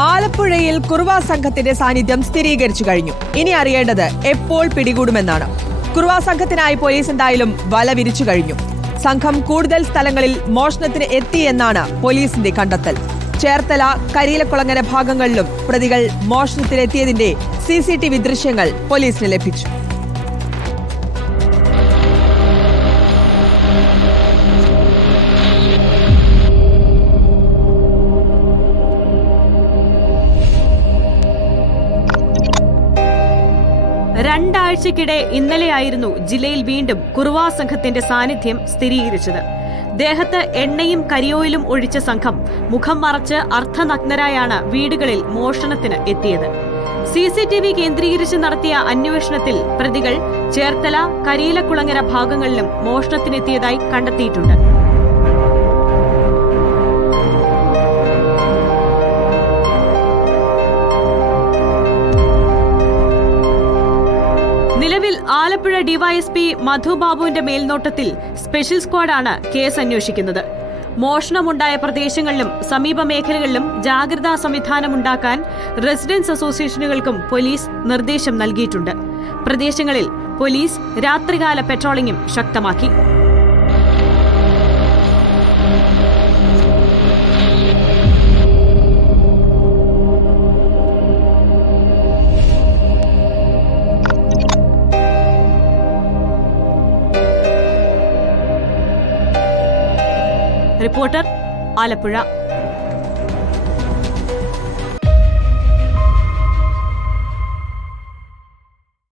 ആലപ്പുഴയിൽ കുറുവാ സംഘത്തിന്റെ സാന്നിധ്യം സ്ഥിരീകരിച്ചു കഴിഞ്ഞു. ഇനി അറിയേണ്ടത് എപ്പോൾ പിടികൂടുമെന്നാണ്. കുറുവാ സംഘത്തിനായി പോലീസ് എന്തായാലും വല വിരിച്ചു കഴിഞ്ഞു. സംഘം കൂടുതൽ സ്ഥലങ്ങളിൽ മോഷണത്തിന് എത്തിയെന്നാണ് പോലീസിന്റെ കണ്ടെത്തൽ. ചേർത്തല, കരിയിലക്കുളങ്ങര ഭാഗങ്ങളിലും പ്രതികൾ മോഷണത്തിനെത്തിയതിന്റെ CCTV ദൃശ്യങ്ങൾ പോലീസിന് ലഭിച്ചു. രണ്ടാഴ്ചക്കിടെ ഇന്നലെയായിരുന്നു ജില്ലയിൽ വീണ്ടും കുറുവാ സംഘത്തിന്റെ സാന്നിധ്യം സ്ഥിരീകരിച്ചത്. ദേഹത്ത് എണ്ണയും കരിയോയിലും ഒഴിച്ച സംഘം മുഖം മറച്ച് അർദ്ധനഗ്നരായാണ് വീടുകളിൽ മോഷണത്തിന് എത്തിയത്. CCTV കേന്ദ്രീകരിച്ച് നടത്തിയ അന്വേഷണത്തിൽ പ്രതികൾ ചേർത്തല, കരിയിലക്കുളങ്ങര ഭാഗങ്ങളിലും മോഷണത്തിനെത്തിയതായി കണ്ടെത്തിയിട്ടുണ്ട്. നിലവിൽ ആലപ്പുഴ DYSP മധുബാബുവിന്റെ മേൽനോട്ടത്തിൽ സ്പെഷ്യൽ സ്ക്വാഡാണ് കേസ് അന്വേഷിക്കുന്നത്. മോഷണമുണ്ടായ പ്രദേശങ്ങളിലും സമീപ മേഖലകളിലും ജാഗ്രതാ സംവിധാനമുണ്ടാക്കാൻ റെസിഡൻസ് അസോസിയേഷനുകൾക്കും പോലീസ് നിർദ്ദേശം നൽകിയിട്ടുണ്ട്. പ്രദേശങ്ങളിൽ പോലീസ് രാത്രികാല പെട്രോളിംഗും ശക്തമാക്കി. റിപ്പോർട്ടർ, ആലപ്പുഴ.